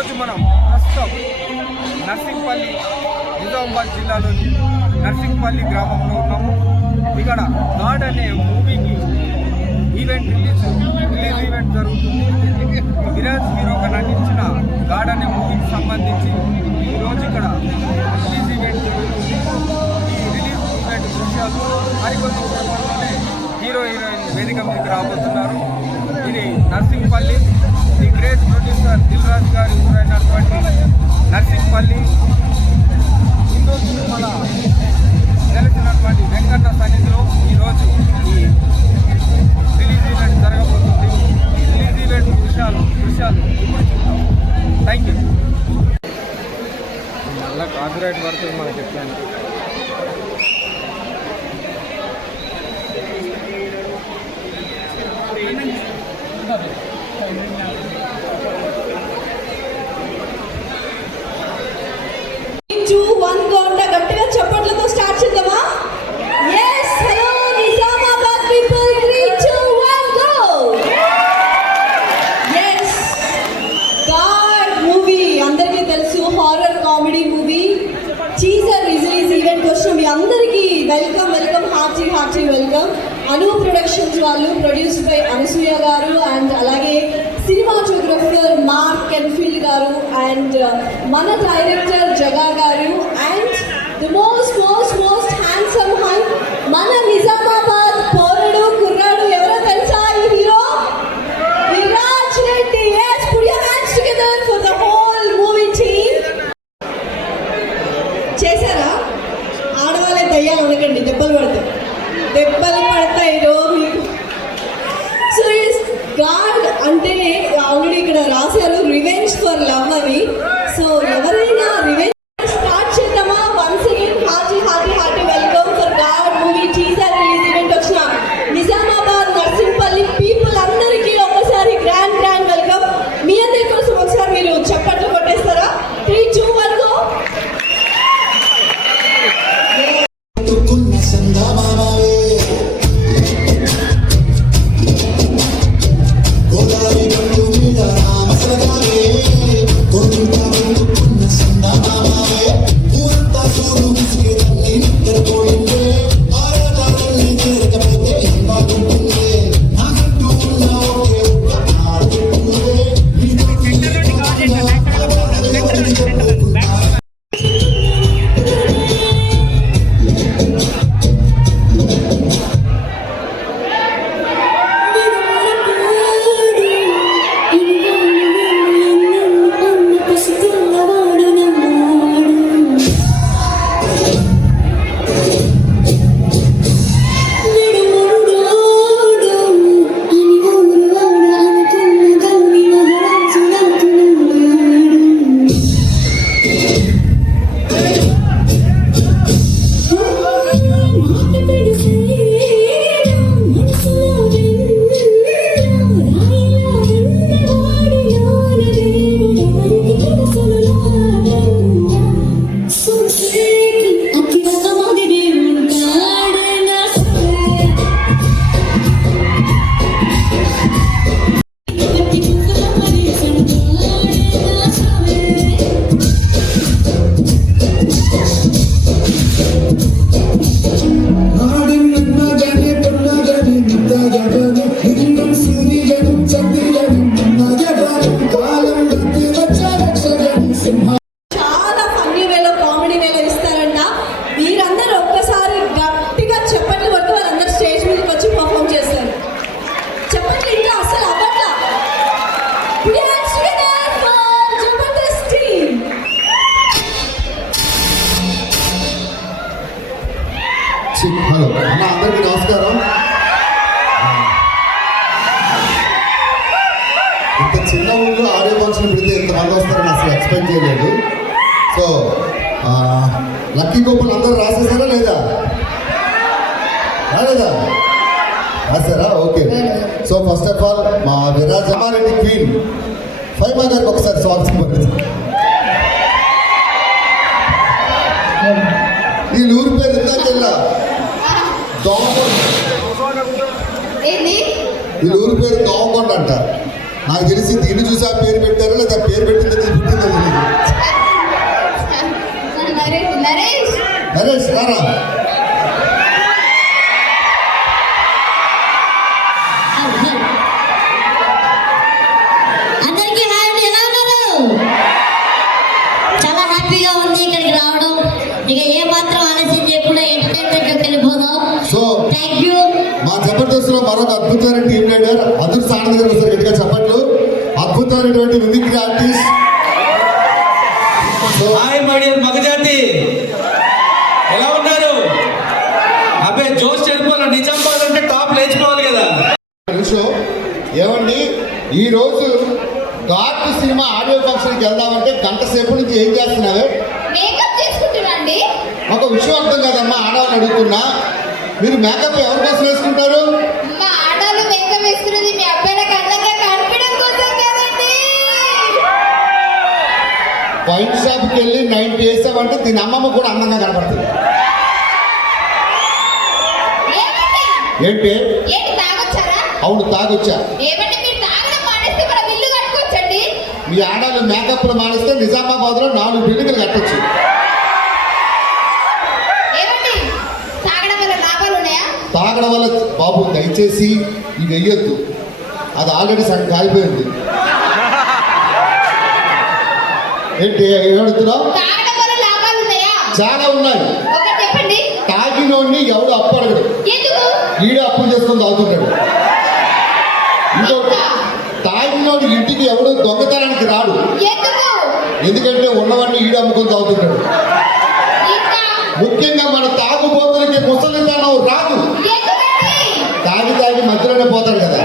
ఈరోజు మనం ప్రస్తుతం నర్సింగ్పల్లి నిజామాబాద్ జిల్లాలోని నర్సింగ్పల్లి గ్రామంలో ఉన్నాము. ఇక్కడ గాడ్ అనే మూవీకి రిలీజ్ ఈవెంట్ జరుగుతుంది. విరాజ్ హీరోగా నటించిన గాడ్ అనే మూవీకి సంబంధించి ఈరోజు ఇక్కడ రిలీజ్ ఈవెంట్ జరుగుతుంది. ఈ రిలీజ్ ఈవెంట్ దృశ్యాలు మరికొన్ని క్షేత్రంలోనే హీరో హీరోయిన్ వేదిక మీదకి రాబోతున్నారు. ఇది Narsingpally the great producer Dil Raju గారి ఊరైనటువంటి నర్సింగ్పల్లి హిందూ తిరుమల తెలిసినటువంటి వెంకన్న సన్నిధిలో ఈరోజు ఈ రిలీజ్ ఈవెంట్ జరగబోతుంది. ఈ రిలీజ్ ఈవెంట్ దృశ్యాలు ఇప్పుడు చూద్దాం. Thank you. మళ్ళీ కాపీరైట్ పడుతుంది మనకి చెప్పాను. గట్టిగా చప్పట్లతో స్టార్ట్ చేద్దామా? yes hello Nizamabad people 3 2 1 go. yes God movie అందరికీ తెలుసు, horror comedy movie. Teaser release event కోసం మీ అందరికీ వెల్కమ్ హార్టీ వెల్కమ్. అను ప్రొడక్షన్స్ వాళ్ళు ప్రొడ్యూస్డ్ బై అనసూయ గారు అండ్ అలాగే సినిమాటోగ్రఫర్ మార్క్ ఎన్ఫీల్డ్ గారు అండ్ మన డైరెక్టర్ జగా గారు అండ్ ది మోస్ట్ హ్యాండ్సమ్ హన్ మన నిజామాబాద్ పౌరుడు కుర్రాడు ఎవరో తెలుసా? ఈ hero Viraj Reddy. yes put your hands together for the whole movie team. చేశారా? ఆడవాళ్ళే దయ్యాలు ఉండకండి, దెబ్బలు పడతాయి మీకు. సో గాడ్ అంటేనే ఆల్రెడీ ఇక్కడ రాశారు రివెంజ్ ఫర్ లవ్ అని. సో ఎవరైనా రివెంజ్ స్టార్ట్ చేద్దామా? Once again hearty welcome for God movie teaser release event వచ్చిన నిజామాబాద్ నర్సింగ్పల్లి పీపుల్ అందరికీ ఒకసారి గ్రాండ్ వెల్కమ్. మీ అందరి కోసం ఒకసారి మీరు చప్పట్లు కొట్టేస్తారా? 3 2 1 go. హలో అన్న, అందరికీ నమస్కారం. ఇంత చిన్న ఊళ్ళో ఆడియో ఫంక్షన్ పెడితే ఇంతమంది వస్తారని అసలు ఎక్స్పెక్ట్ చేయలేదు. సో లక్కీ కూపన్ అందరూ రాసేసారా లేదా? రాశారా? Okay. So first of all మా విరాజ్ అమ్మారెడ్డి క్వీన్ ఫైమా గారికి ఒకసారి స్వాగతం పడుతుంది. వీళ్ళ ఊరి పేరు ఇందాకెళ్ళా వీళ్ళ ఊరి పేరు దోమకొండ అంట. నాకు తెలిసి దీన్ని చూసి ఆ పేరు పెట్టారో లేదా పేరు పెట్టిందో పుట్టిందో తెలియదు. నరేష్ నరేష్ రారా. అందరికీ హాయ్, ఎలా ఉన్నారు? చాలా హ్యాపీగా ఉంది ఇక్కడికి రావడం. ఇక ఏ మాత్రం ఆలస్యం చేయకుండా ఎంటర్టైన్మెంట్ వెళ్ళిపోదాం. So thank you. మా జబర్దస్త్ లో మరొక అద్భుతమైన టీం లీడర్ అదుర్స్ ఆనంద్ గారు వస్తారు. గట్టిగా చెప్పట్లు. అద్భుతమైనటువంటి mimicry artist. Hi my dear మగజాతి, ఎలా ఉన్నారు? అబ్బే జోష్ చెడిపోవాలి, నిజం పోవాలంటే టాప్ లేచిపోవాలి కదా. ఏమండి, ఈరోజు ఘాట్ సినిమా ఆడియో ఫంక్షన్కి వెళ్దామంటే గంట సేపు నుంచి ఏం చేస్తున్నావే? మేకప్ చేసుకుంటున్నాండి. ఒక విషయం అర్థం కాదమ్మా, ఆడవాళ్ళని అడుగుతున్నా. మీరు మేకప్ ఎవరి కోసం వేసుకుంటారు? మా ఆడవాళ్ళు మేకప్ వేసుకునేది మీ అబ్బాయిలకు అందంగా కనిపించడం కోసం కదండి. వైన్ షాప్కి వెళ్ళి 90 వేసామంటే దీని అమ్మమ్మ కూడా అందంగా కనపడుతుంది. ఏంటి ఏంటి తాగొచ్చారా? అవును, తాగొచ్చా. ఏమంటే మీరు తాగడం మానేస్తే మన బిల్లు కట్టుకోవచ్చండి. మీ ఆడవాళ్ళు మేకప్లు మానేస్తే నిజామాబాద్లో 4 బిల్డింగ్లు కట్టొచ్చు. ఏమండి తాగడం వల్ల లాభాలు ఉన్నాయా? తాగడం వల్ల బాబు దయచేసి ఇది వెయ్యొద్దు, అది ఆల్రెడీ సగం కాలిపోయింది. ఏంటి ఏమడుతున్నావు? తాగడం వల్ల లాభాలు ఉన్నాయా? చాలా ఉన్నాయి. ఒకటి చెప్పండి. తాగినోడిని ఎవడు అప్పు అడగడు, ఎందుకు? ఈడు అప్పులు చేసుకొని తాగుతుంటాడు. ఇంకొకటి, తాగినోడు ఇంటికి ఎవడు దొంగతనానికి రాడు, ఎందుకు? ఎందుకంటే ఉన్నవాడిని ఈడు అమ్ముకొని తాగుతుంటాడు. ఇంకా ముఖ్యంగా మన తాగుబోతులకి ముసలితనం రాదు, ఎందుకండి? తాగి తాగి మధ్యలోనే పోతాడు కదా.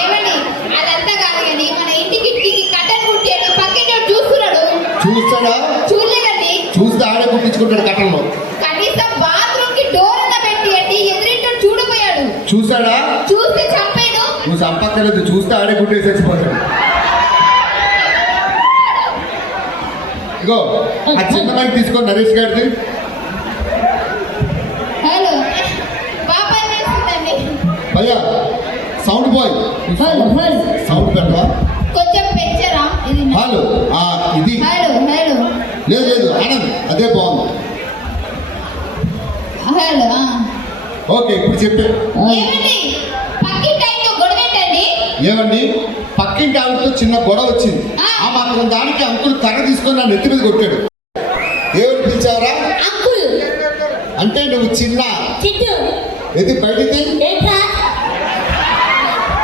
ఏమండి అదంతా కాదు కానీ మన ఇంటికి కట్టెలు కుట్టాడు, పక్కన చూస్తున్నాడు. చూస్తాడా? చూడలేదండి. చూస్తే ఆడే కుట్టించుకుంటాడు కట్టంలో. కనీసం బాత్రూమ్ కి డోర్ అన్న పెట్టియండి, ఎదురింటో చూడపోయాడు. చూసాడా? చూస్తే చంపాడు. నువ్వు చంపక్కర్లేదు, చూస్తే ఆడే కుట్టేసి చచ్చిపోతాడు. ఇగో ఆ చిన్న మైక్ తీసుకో నరేష్ గారిది. హలో పాపాయి వేస్తుందండి. భయ్యా సౌండ్ బాయ్, సౌండ్ పెట్టవా? కొంచెం పెంచరా ఇది? హలో ఇది హలో హలో లేదు లేదు ఆనంద్, అదే బాగుంది. హలో ఓకే ఇప్పుడు చెప్పే. ఏమండి పక్కింటి ఆయనతో గొడవ ఏంటండి? ఏమండి, పక్కింటి ఆవిడతో చిన్న గొడవ వచ్చింది. ఆ మాత్రం దానికి అంకుల్ కర్ర తీసుకొని నా నెత్తి మీద కొట్టాడు. ఏమని పిలిచావరా? అంకుల్ అంటే నువ్వు చిన్న చిట్టు ఎది బయటికి. ఏంట్రా?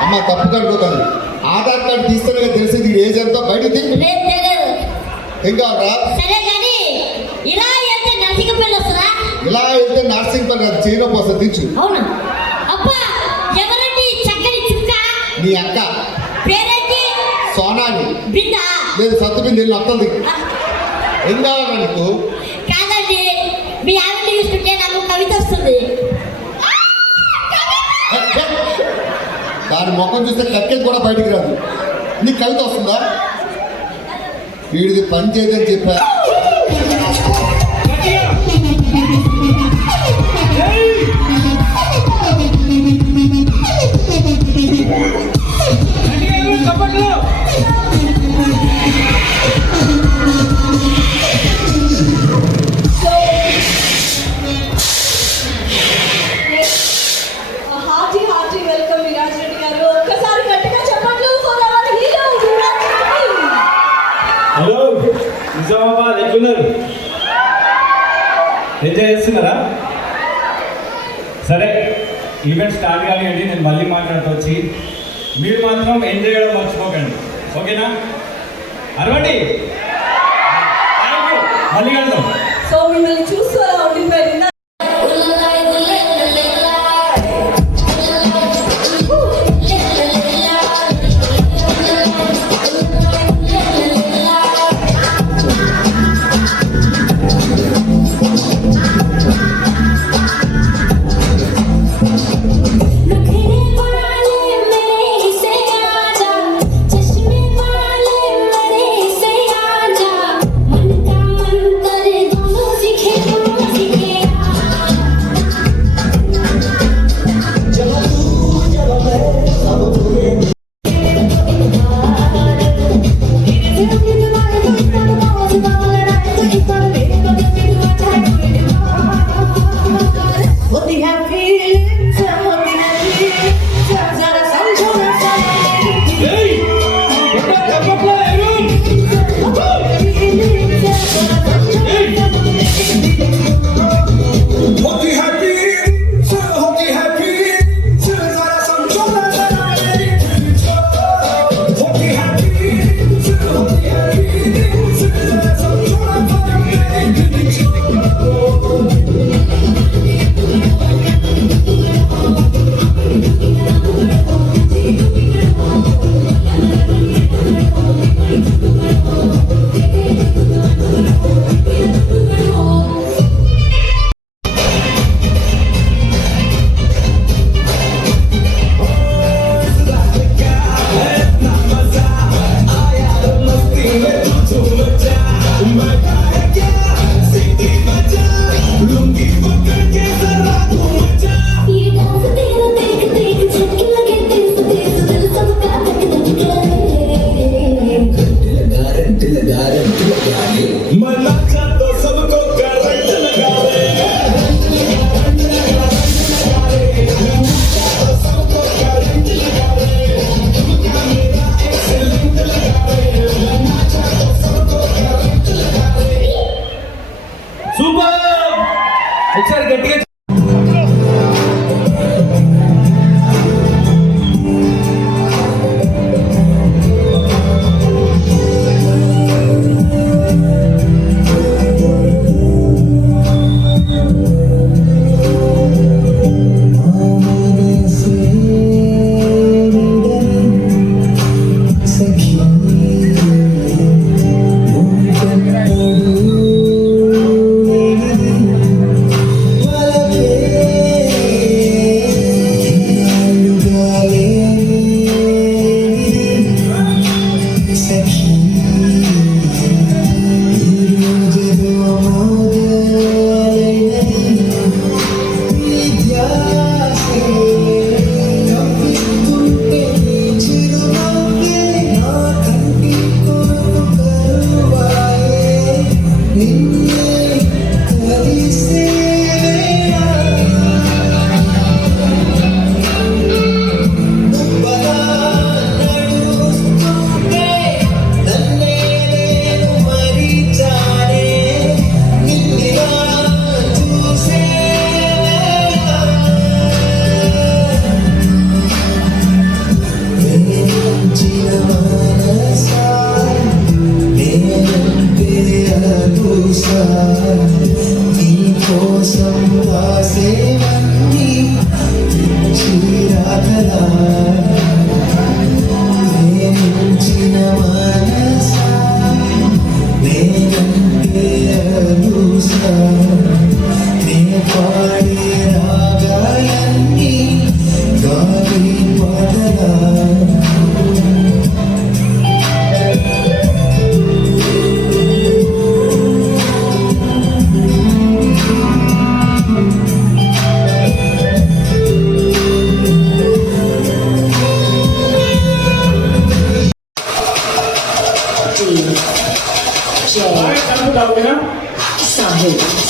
అమ్మ తప్పు కనుకోగలదు, ఆధార్ కార్డు తీస్తేనే తెలిసింది ఏజ్ ఎంతో. బయటికి రేపు తెలియదు. ఏం కావరా? సరే కానీ ఇలా వెళ్తే నరసింహపల్లి వస్తుందా? ఇలా వెళ్తే నర్సింగ్ పని కాదు, చేయడం పోస్తా దించు. అవునా? అబ్బా ఎవరండి చక్కని చుక్క? నీ అక్క పేరేంటి? సోనాని. బిందా? లేదు సత్తు బింది వెళ్ళి వస్తుంది. ఏం కావాలా నీకు? కాదండి, మీ ఆవిడ చూస్తుంటే నాకు కవిత వస్తుంది. దాని ముఖం చూస్తే కక్కేది కూడా బయటికి రాదు. నీకు కవిత వస్తుందా? వీడిది పని చేయదని చెప్పా. హార్టీ వెల్కమ్ విరాజ్ రెడ్డి గారు. ఒక్కసారి గట్టిగా చెప్పండి for our hero Viraj Reddy. Hello Nizamabad, ఎట్లున్నారు? ఎంజాయ్ చేస్తున్నారా? సరే ఈవెంట్ స్టార్ట్ కానివ్వండి, నేను మళ్ళీ మాట్లాడుతూ వచ్చి మీరు మాత్రం ఎంజాయ్ చేయడం మర్చిపోకండి, ఓకేనా? అరవండి. మళ్ళీ కలుద్దాం. సో మిమ్మల్ని చూస్తూ అలా ఉండిపోయింది. चश्मे वाले मेरे से आजा, मनता मंतर दोनों दिखे ప్రేమించిన మనసా నేనంటే అలుసా నీ కోసం రాసేవన్నీ చిరాకలా ప్రేమించిన మనసా నేనంటే అలుసా నే పాడే రాగాలన్నీ గాలి పాటలా బాగా కలుపుతావు కదా Sahil.